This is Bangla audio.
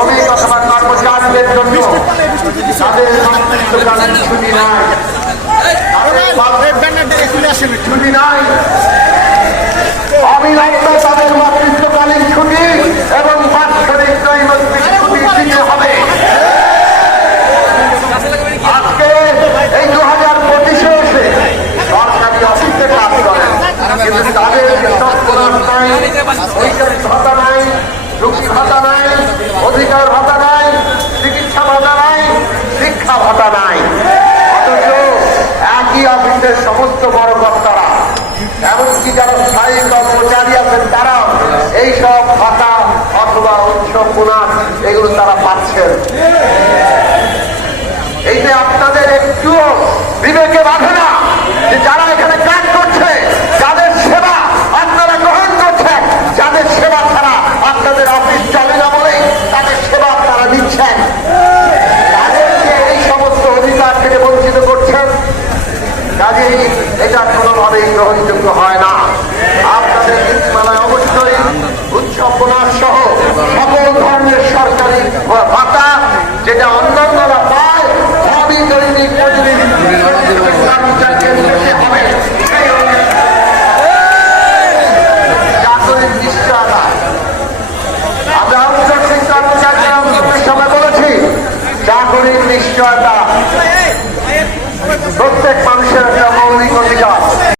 শ্রমিক অথবা কর্মচারীদের জন্য তাদের সংশ্লিষ্ট ছুটি নাই। ছুটি নাই। অবিলম্বে তাদের মাতৃত্বকালীন ছুটি এবং বাৎসরিক ত্রৈমাসিক ছুটি দিতে হবে। আজকে এই দু হাজার পঁচিশে এসে সরকারি অফিসে কাজ করেন কিন্তু তাদের ভাতা নাই রুগী ভাতা নাই অধিকার ভাতা নাই, চিকিৎসা ভাতা নাই, শিক্ষা ভাতা নাই। অথচ একই অফিসের সমস্ত বড় কর্তারা, এমনকি যারা স্থায়ী কর্মচারী আছেন তারাও এইসব ভাতা অথবা উৎসব বোনাস, এগুলো তারা পাচ্ছেন। এইটা আপনাদের একটুও বিবেকে বাঁধে না যে যারা এখানে কাজ করছে যাদের সেবা আপনারা গ্রহণ করছেন যাদের সেবা ছাড়া আপনাদের অফিস চলে না বলেই তাদের সেবা আপনারা দিচ্ছেন তাদেরকে এই সমস্ত অধিকার থেকে বঞ্চিত করছেন কাজেই এটা কোনোভাবেই গ্রহণযোগ্য হয় না। আপনাদের নীতিমালায় অবশ্যই উৎসব বোনাস সহ সকল ধরনের সরকারি ভাতা, যেটা